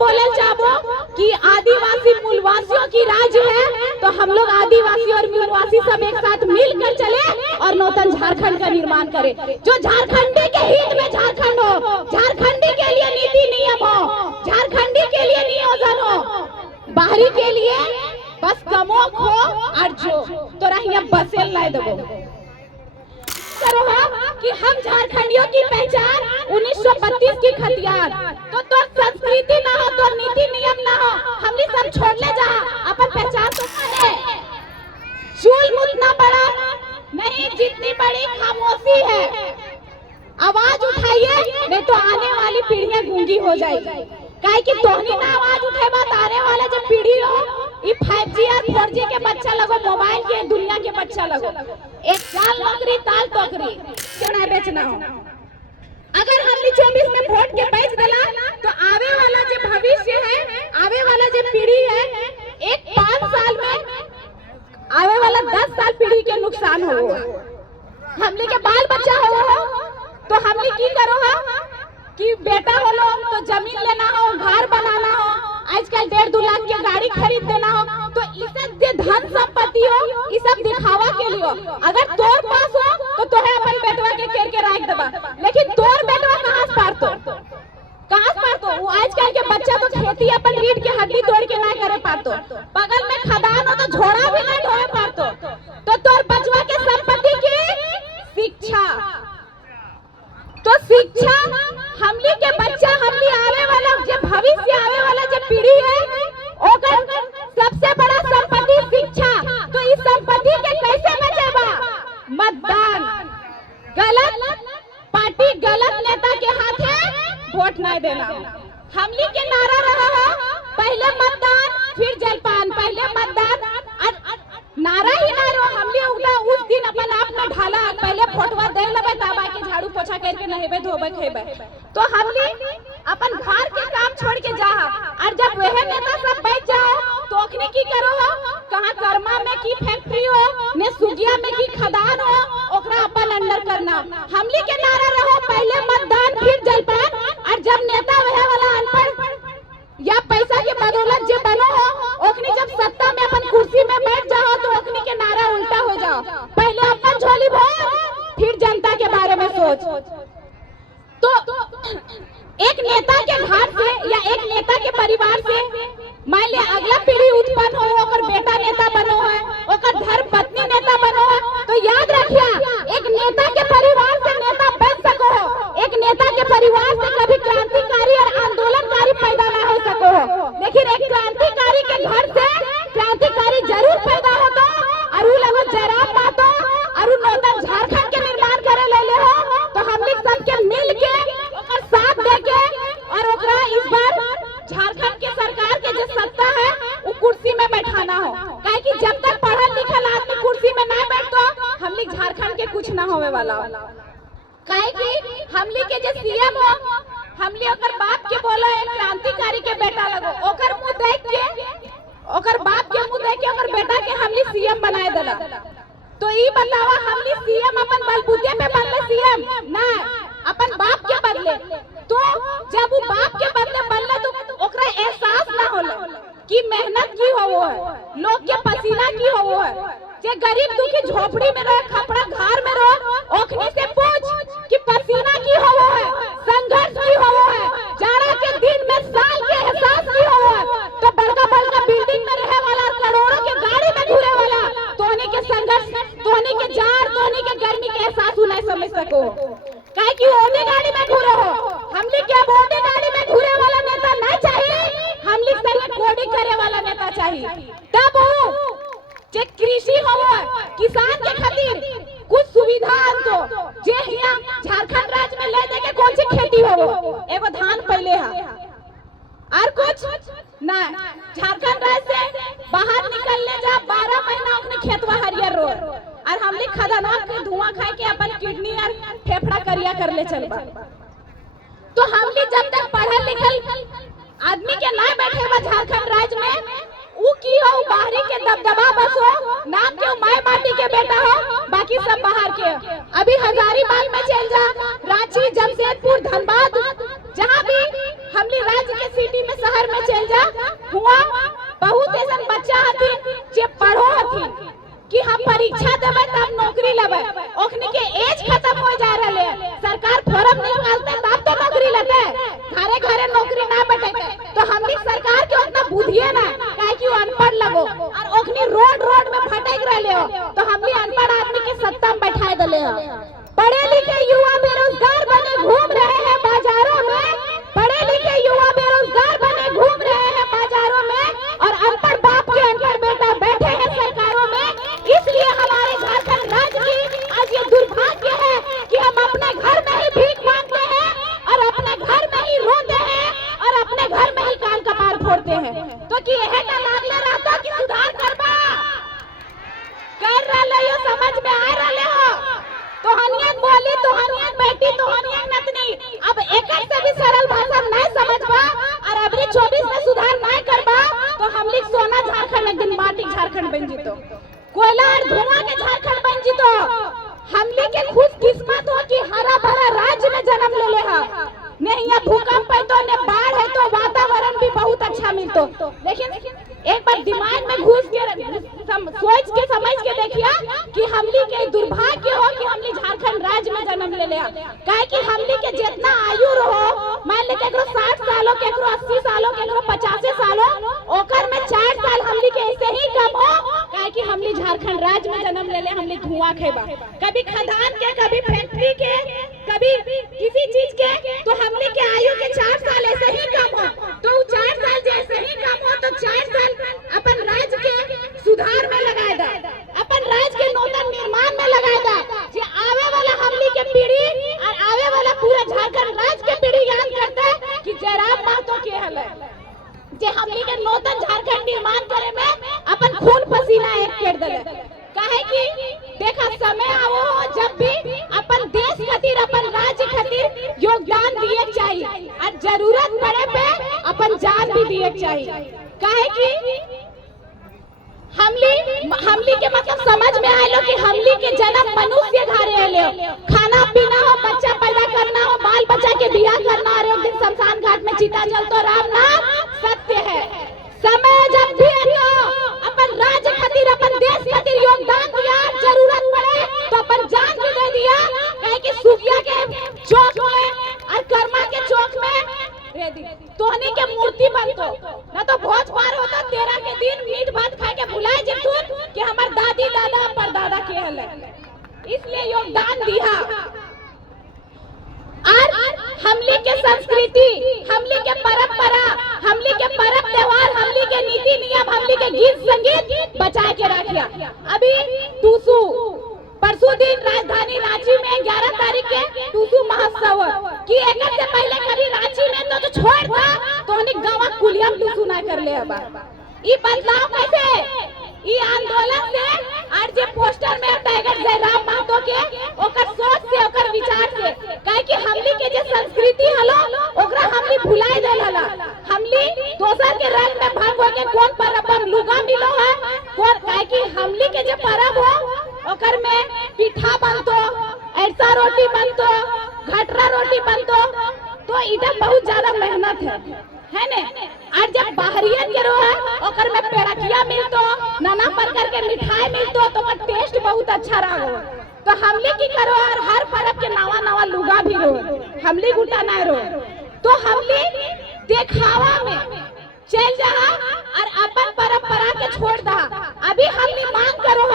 बोले चाहो कि आदिवासी मूलवासियों की राज्य है, तो हम लोग आदिवासी और मूलवासी सब एक साथ मिलकर चले और नूतन झारखंड का निर्माण करें, जो झारखंडी के हित में झारखंड हो, झारखंडी के लिए नीति नियम हो, झारखंडी के लिए नियोजन हो, बाहरी के लिए बस कमो खो और जो तोरा यहाँ बसेल ला देबो करो कि हम झारखंडियों की पहचान 1932 की खतियान, तो संस्कृति ना हो, तो नीति नियम ना हो, हमने सब छोड़ ले जा, अपन पहचान तो है। चूल मुतना बड़ा नहीं, जितनी बड़ी खामोशी है, आवाज उठाइए, नहीं तो आने वाली पीढ़ियां गूंगी हो जाएगी। काहे कि तोहनी ना आवाज उठे बात आने वाला जब पीढ़ी हो, ये 5G और 4G के बच्चा लगो, मोबाइल के दुनिया के बच्चा लगो, एक जाल नौकरी ताल टोकरी क्यों बेचना हो। अगर हमने 24 में वोट के बेच दिला, तो आवे वाला जो भविष्य है, आवे वाला जो पीढ़ी है, एक 5 साल में आवे वाला 10 साल पीढ़ी के नुकसान हो। हमने के बाल बच्चा हो तो हमने की करो कि बेटा हो लो तो जमीन लेना हो, घर बनाना हो, आजकल 1.5-2 लाख की गाड़ी खरीद देना हो, तो इसे धन संपत्ति हो, ये सब दिखावा के लिए हो। अगर तोर पास हो तो तोहे अपन बेटवा के केर के रख देबा, लेकिन तोर बेटवा कहां से पारतो, वो आजकल के बच्चा तो खेती अपन रीढ़ के हड्डी तोड़ के ना करे पारतो, बगल में खदान हो तो झोड़ा भी ना ढोए पारतो, तो तोर बचवा के संपत्ति की शिक्षा, तो शिक्षा हमली के बच्चा, हमली आवे वाला जो भविष्य, आवे वाला जो पीढ़ी है, ओकर सबसे बड़ा संपत्ति शिक्षा। तो इस संपत्ति के कैसे बचेबा? मतदान, गलत पार्टी, गलत नेता के हाथे वोट नहीं देना। हमली के नारा रहा है पहले मतदान फिर जलपान, पहले मतदान, नारा ही नारा हमली उस दिन अपन आप में ढाला, पहले फोटवा दे लेबे, तब आके झाड़ू पोछा करके नहेबे धोबे खेबे, तो हमली अपन घर के काम छोड़ के जा, और जब वह नेता सब बैठ जाओ तो ओखने की करो हो, कहां कर्मा में की फैक्ट्री हो, ने सुगिया में की खदान हो, ओकरा अपन अंडर करना। हमली के नारा रहो पहले मतदान फिर जलपान, और जब नेता वह वाला अनपढ़ या पैसा के बदौलत जो बनो हो, ओखनी जब सत्ता में अपन कुर्सी में बैठ जाओ तो ओखनी के नारा उल्टा हो जाओ, पहले अपन झोली भर फिर जनता के बारे में सोच। तो एक नेता के घर से या एक नेता के परिवार से मान ले अगला पीढ़ी उत्पन्न हो, ओकर बेटा नेता बनो है, ओकर धर्म पत्नी नेता बनो है, तो याद रखिया एक नेता के परिवार से नेता बन सको हो, एक नेता के परिवार से कभी क्रांतिकारी और आंदोलनकारी पैदा ना हो सको हो, लेकिन एक क्रांतिकारी के घर से क्रांतिकारी जरूर पैदा होता, और उ लोग जरा पातो और नूतन झारखंड के निर्माण करे ले हो, तो हम लोग सबके मिल के ओकर साथ दे के और ओकरा इस बार झारखंड के सरकार के जो सत्ता है वो कुर्सी में बैठाना हो। काहे कि जब तक पढ़ल लिखल आदमी कुर्सी में ना बैठतो, हम लोग झारखंड के कुछ ना होवे वाला। काहे कि हम लोग के जो सीएम हो, हम लोग ओकर बाप के बोला है क्रांतिकारी के बेटा लगो, ओकर मुंह देख के, ओकर बाप के मुंह देख के ओकर बेटा के हम लोग सीएम बनाए देला। तो ई बतावा हम लोग सीएम अपन बलबूते पे बनले सीएम ना, अपन बाप के बदले। तो जब वो बाप के बदले बनले तो ओकरा एहसास ना होला कि मेहनत की हो है, लोग के पसीना की हो है, जे गरीब दुखी झोपड़ी में रहे, खपड़ा घर में रहे, ओखनी से पूछ कि पसीना की हो है, संघर्ष की हो है, जाड़ा के दिन में साल के एहसास की हो है, तो बड़का बड़का बिल्डिंग में रहे वाला, करोड़ों के गाड़ी में घूरे वाला, तोहनी के संघर्ष, तोहनी के जाड़, तोहनी के गर्मी के एहसास नहीं समझ सको। काहे कि ओने गाड़ी में घूरे हो, हमली क्या ओने गाड़ी में घूरे वाला नेता नहीं चाहिए, हमली संगे कोडिंग करे वाला नेता चाहिए। तब वो जे कृषि हो, किसान के खातिर कुछ सुविधा तो जे हिया झारखंड राज्य में ले जाके कौन सी खेती हो, एगो धान पहले है और कुछ ना, झारखंड राज्य से बाहर निकलने जा 12 महीना अपने खेतवा हरियर रो, और हमने खदाना के धुआं खाए के अपन किडनी और फेफड़ा करिया कर ले चलबा। तो हमने जब तक पढ़ल लिखल आदमी के ना बैठे बा झारखंड राज्य में, उ की हो बाहरी के दबदबा बस हो, नाम के माय माटी के बेटा हो, बाकी सब बाहर के। अभी हजारीबाग में चल जा, रांची, जमशेदपुर, धनबाद, जहाँ भी हमने राज्य के सिटी में घर में चल जा हुआ बहुत ऐसा बच्चा हथिन जे पढ़ो हथिन कि हम परीक्षा देवे तब नौकरी लेवे, ओखनी के एज खत्म हो जा रहे है, सरकार फॉर्म निकालते तब तो नौकरी लेते, घरे घरे नौकरी ना बैठे। तो हमनी सरकार के उतना बुद्धिए ना काहे कि अनपढ़ लगो और ओखनी रोड रोड में भटक रहे हो, तो हमनी अनपढ़ आदमी के सत्ता में बैठा दले हो। पढ़े लिखे युवा बेरोजगार बने घूम रहे हैं बाजारों में, पढ़े लिखे युवा बेरोजगार बने घूम रहे हैं बाजारों में, और अनपढ़ बाप के अनपढ़ बेटा बैठे हैं सरकारों में। इसलिए हमारे झारखंड राज्य की आज ये दुर्भाग्य है कि हम अपने घर में ही भीख मांगते हैं और अपने घर में ही रोते हैं और अपने घर में ही कान कपार फोड़ते हैं। तो कि यह का लागले रहता कि सुधार करबा कर रहे हो, समझ में आ रहे हो, तोहनियन बोली तोहनियन बेटी तोहनियन नतनी, अब एक से भी सरल भाषा नहीं समझबा और अबरी 24 में सुधार नहीं करबा तो हम लोग सोना झारखंड एक दिन माटी झारखंड बन जितो, कोयला और धुआं के झारखंड बन जितो। हम लोग के खुश किस्मत हो कि हरा भरा राज्य में जन्म ले हा, नहीं यहाँ भूकंप है तो न बाढ़ है तो वातावरण भी बहुत अच्छा मिलतो। लेकिन एक बार दिमाग में घुस के सोच के समझ के देखिए कि हमली के दुर्भाग्य हो कि हमली झारखंड राज्य में जन्म ले लिया, काहे कि हमली के जितना आयु रहो, मान ले केकरो 60 सालों, केकरो 80 सालों, केकरो 50 सालों, ओकर में 4 साल हमली के ऐसे ही कम हो, काहे कि हमली झारखंड राज्य में जन्म ले ले, हमली धुआं खेबा, कभी खदान के, कभी फैक्ट्री के, कभी किसी चीज के, तो हमली के आयु के 4 साल ऐसे ही कम हो, तो 4 साल जैसे ही कम हो तो 4 साल अपन राज्य के सुधार में लगाएगा, अपन राज्य के नूतन निर्माण में लगाएगा, जे आवे वाला हमली के पीढ़ी और आवे वाला पूरा झारखंड राज्य के पीढ़ी याद करता है कि जयराम महतो के हल जे हमली के नूतन झारखंड निर्माण करे में अपन खून पसीना एक कर दले। काहे कि देखा समय आवो जब भी अपन देश खातिर अपन राज्य खातिर योगदान दिए चाहिए और जरूरत पड़े पे अपन जान भी दिए चाहिए। काहे कि हमली के मतलब समझ में आयलो कि हमली के जन्म मनुष्य घरे आले, खाना पीना हो, बच्चा पैदा करना हो, बाल बच्चा के बियाह करना और एक दिन शमशान घाट में चिता जलतो, राम नाम सत्य है। समय जब भी आयो अपन राज्य खातिर अपन देश खातिर योगदान दिया, जरूरत पड़े तो अपन जान भी दे दिया। कहे कि सुखिया के चौक में और कर्मा के चौक में तोहनी के मूर्ति बनतो, ना तो भोज पार होता 13 के दिन मीट भात खा के भुलाए जतुन कि हमार दादी दादा परदादा के हल, इसलिए योगदान दिया। और हमली के संस्कृति, हमली के परंपरा, हमली के पर्व त्योहार, हमली के नीति नियम, हमली के गीत संगीत बचाए के रखिया। अभी टूसू परसों दिन राजधानी रांची में 11 तारीख के टूसू महोत्सव की, एक से पहले कभी रांची में तो छोड़ था तो हनी गांव कुलिया टूसू ना कर ले। अब ये बदलाव कैसे, ये आंदोलन से और जे पोस्टर में टाइगर जयराम महतो के ओकर सोच से, ओकर विचार से, काहे कि हमली के जे संस्कृति हलो ओकरा हमली भुलाए देल हला। हमली दोसर के रंग में भाग हो के कौन पर्व पर लुगा मिलो है कौन, काहे कि हमली के जे पर्व हो ओकर में पिठा बनतो, ऐसा रोटी बनतो, घटरा रोटी बनतो, तो इधर बहुत ज्यादा मेहनत है ने। आज जब बाहरियन के रोह ओकर में पेड़किया मिलतो, नाना प्रकार के मिठाई मिलतो, तो ओकर टेस्ट बहुत अच्छा रहो। तो हमली की करो और हर पर्व के नवा नवा लुगा भी रो, हमली गुटा ना रो, तो हमली देखावा में चल जा और अपन परंपरा के छोड़ दा। अभी हमने मांग करो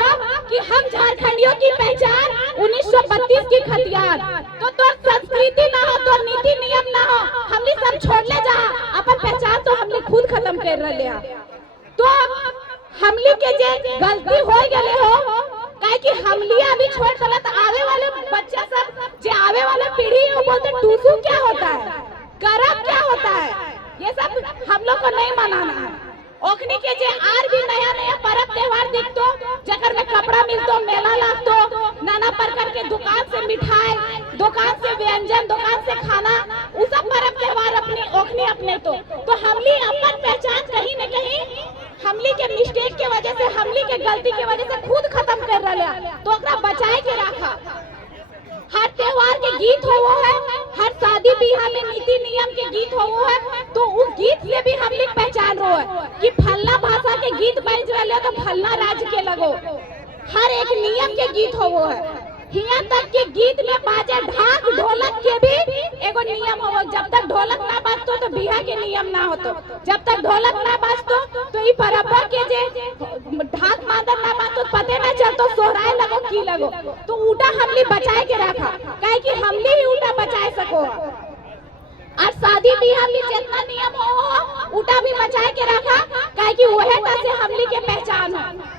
कि हम झारखंडियों की पहचान 1932 की खतियान, तो संस्कृति ना हो, तो नीति नियम ना हो, हमने सब छोड़ ले जा, अपन पहचान तो हमने खुद खत्म कर रहे हैं। तो हमली के जे गलती हो गए हो, काहे कि हमली अभी छोड़ दला, तो आवे वाले बच्चा सब जे आवे वाले पीढ़ी वो बोलते टूसू क्या होता है, करम क्या होता है, ये सब हम लोग को नहीं मनाना है। ओखनी के जे आर भी नया नया पर्व त्योहार दिखतो, जकर में कपड़ा मिलतो, मेला लगतो, नाना प्रकार के दुकान से मिठाई, दुकान से व्यंजन, दुकान से खाना, उ सब पर्व त्योहार अपनी ओखनी अपने तो हमली अपन पहचान कहीं न कहीं हमली के मिस्टेक के वजह से, हमली के गलती के वजह से खुद खत्म कर रहा है, तो ओकरा बचाए के रखा। हर त्योहार के गीत हो वो है, हर शादी ब्याह में नीति नियम के गीत हो वो है, तो उस गीत से भी हम लगो, हर एक नियम के गीत हो वो है। यहाँ तक के गीत में बाजे ढाक ढोलक के भी एगो नियम हो। जब तक ढोलक ना बाजतो तो बिहा के नियम ना होतो, जब तक ढोलक ना बाजतो तो ई परब्बा के जे ढाक मादर ना बाजतो पते ना चलतो सोहराए लगो की लगो। तो उल्टा हमली बचाए के रखा, काहे कि हमली ही उल्टा बचाए सको। और शादी बियाह में जितना नियम हो उल्टा भी बचाए के रखा, काहे कि वहे से हमली के पहचान हो।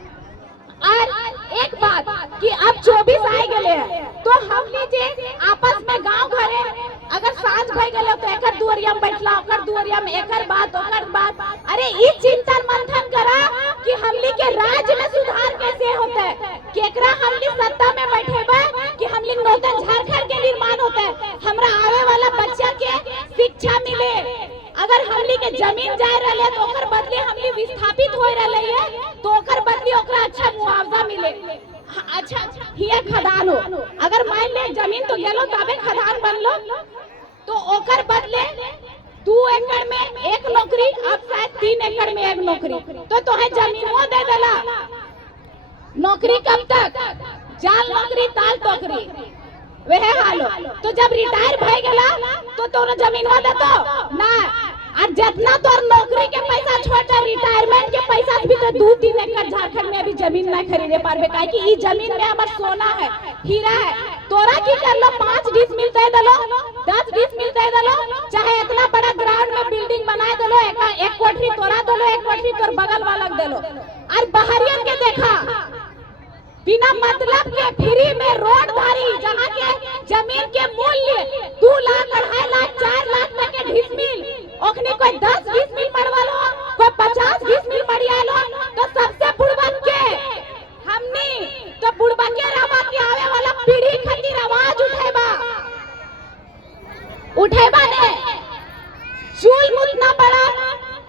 और एक बात कि अब 24 आए गए हैं तो हमने जे आपस में गांव घरे अगर साँझ भय गए तो एकर दुआरिया में बैठला, ओकर दुआरिया में एकर बात ओकर बात। अरे ई चिंतन मंथन करा कि हमनी के राज्य में सुधार कैसे होता है, केकरा हमनी सत्ता में बैठेबे कि हमनी नूतन झारखंड के निर्माण होता है, हमरा आवे वाला बच्चा के शिक्षा मिले। अगर हमनी के जमीन जाए रहे तो ओकर बदले हमनी विस्थापित हो रहे है तो ओकर बदले ओकरा अच्छा मुआवजा मिले। अच्छा हिया खदान हो, अगर मान ले जमीन तो गेलो तबे खदान बनलो तो ओकर बदले 2 एकड़ में 1 नौकरी, अब शायद 3 एकड़ में 1 नौकरी, तो तोहे जमीनवा दे देला। नौकरी कब तक? जाल नौकरी ताल टोकरी वह हालो। तो जब रिटायर भय गला तो तोरा जमीनवा देतो ना। और जितना तोर नौकरी के पैसा छोटा रिटायरमेंट के पैसा भी तो 2-3 एकड़ झारखंड में अभी जमीन ना खरीदे पारबे, काहे कि ई जमीन में हमर सोना है, हीरा है। तोरा की करलो 5 डिस मिलते दलो, 10 डिस मिलते दलो, चाहे इतना बड़ा ग्राउंड में बिल्डिंग बनाए दलो, एक कोठरी तोरा दलो, एक कोठरी तोर बगल वाला दलो। और बहरियन के देखा बिना मतलब के फ्री में रोड धारी, जहाँ के जमीन के मूल्य 2 लाख 2.5 लाख 4 लाख तक के डिस मिल, ओखनी कोई 10 डिस मिल मरवा लो, कोई 50 डिस मिल मरिया लो। तो सबसे बुड़बक के हमनी तो बुड़बक के रवा के आवे वाला पीढ़ी खातिर आवाज उठेबा ने। चूल मुतना बड़ा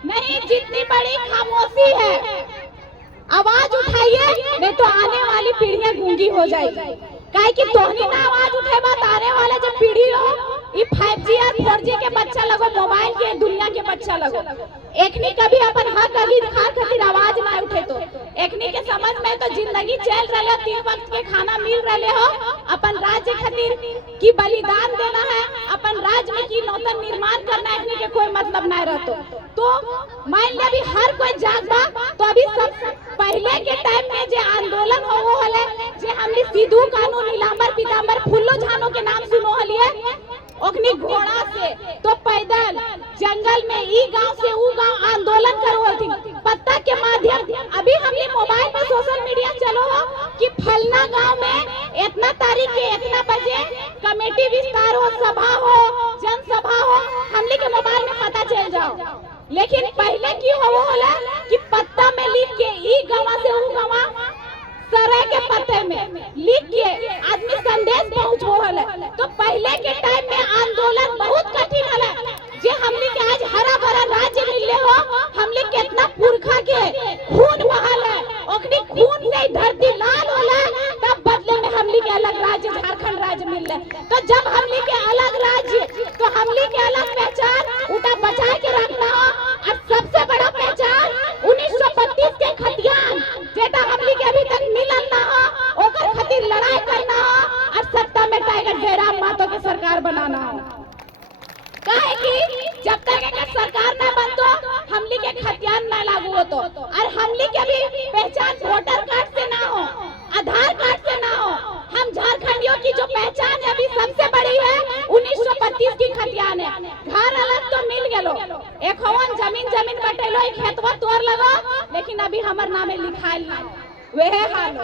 नहीं, जितनी बड़ी खामोशी है आवाज उठाइए, नहीं तो आने वाली पीढ़ियां गूंगी हो जाएगी। काहे कि तोहनी ना आवाज उठेबा तो आने वाला जो पीढ़ी हो ये 5G और 4G के बच्चा लगो, मोबाइल के दुनिया के बच्चा लगो। एकनी कभी अपन हक अधिकार खातिर आवाज ना उठे तो एकनी के समझ में तो जिंदगी चल रहा, 3 वक्त के खाना मिल रहे हो, अपन राज्य खातिर की बलिदान देना है, अपन राज्य में की नूतन निर्माण करना है, एकनी के कोई मतलब ना रहतो। तो मान ले भी हर कोई जागबा तो अभी सब पहले के टाइम में जो आंदोलन हो वो हले, जे हमने सिद्धू कानून नीलांबर पीतांबर फुल्लो झानो के नाम सुनो हलिए, ओखनी घोड़ा से तो पैदल जंगल में ई गांव से ऊ गांव आंदोलन करवती पत्ता के माध्यम। अभी हमने मोबाइल में सोशल मीडिया चलो हो कि फलना गांव में इतना तारीख के इतना बजे कमेटी विस्तार हो, सभा हो, जनसभा हो, हमने के मोबाइल में पता चल जाओ। लेकिन पहले की हो वो होला कि पत्ता में लिख के ई गांव से ऊ गांव सरे के पत्ते में लिख के आदमी संदेश पहुंचो हले। तो पहले के टाइम में आंदोलन बहुत कठिन हले, जे हमने के आज हरा भरा राज्य मिलले हो, हमने कितना पुरखा के खून बहाल है, ओकनी खून से धरती लाल होला, तब बदले में हमने के अलग राज्य झारखंड राज्य मिलले। तो जब हमने के अलग राज्य तो हमने के अलग पहचान उठा बचाए के रखना हो। और सबसे बड़ा पहचान 1932 के खतियान जेटा हमने के अभी तक मिलन ना हो, ओकर खातिर लड़ाई करना हो और सत्ता में टाइगर जयराम मातो के सरकार बनाना हो। काहे कि जब तक एक सरकार ना बनतो हमली के खतियान ना लागू होतो। और हमली के भी पहचान वोटर कार्ड से ना हो, आधार कार्ड से ना हो। हम झारखंडियों की जो पहचान है अभी सबसे बड़ी है 1932 की खतियान है। घर अलग तो मिल गेलो, एक हवन जमीन बटेलो, एक खेतवा तोड़ लगो, लेकिन अभी हमर नामे लिखाइल ना वह हाल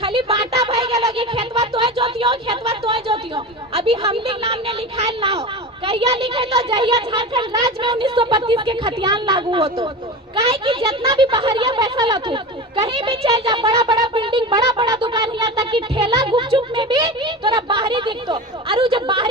खाली बाटा भय गेलो कि खेतवा तोय जोतियो, अभी हमनी नाम ने लिखाइल ना हो। कहिया लिखे तो जहिया झारखंड राज्य में 1932 के खतियान लागू होतो। काहे कि जितना भी बहरिया बैठल हथु, कहीं भी चल जा, बड़ा बड़ा बिल्डिंग, बड़ा बड़ा दुकान, यहाँ तक कि ठेला गुपचुप में भी तोरा बाहरी दिखतो। और जो बाहरी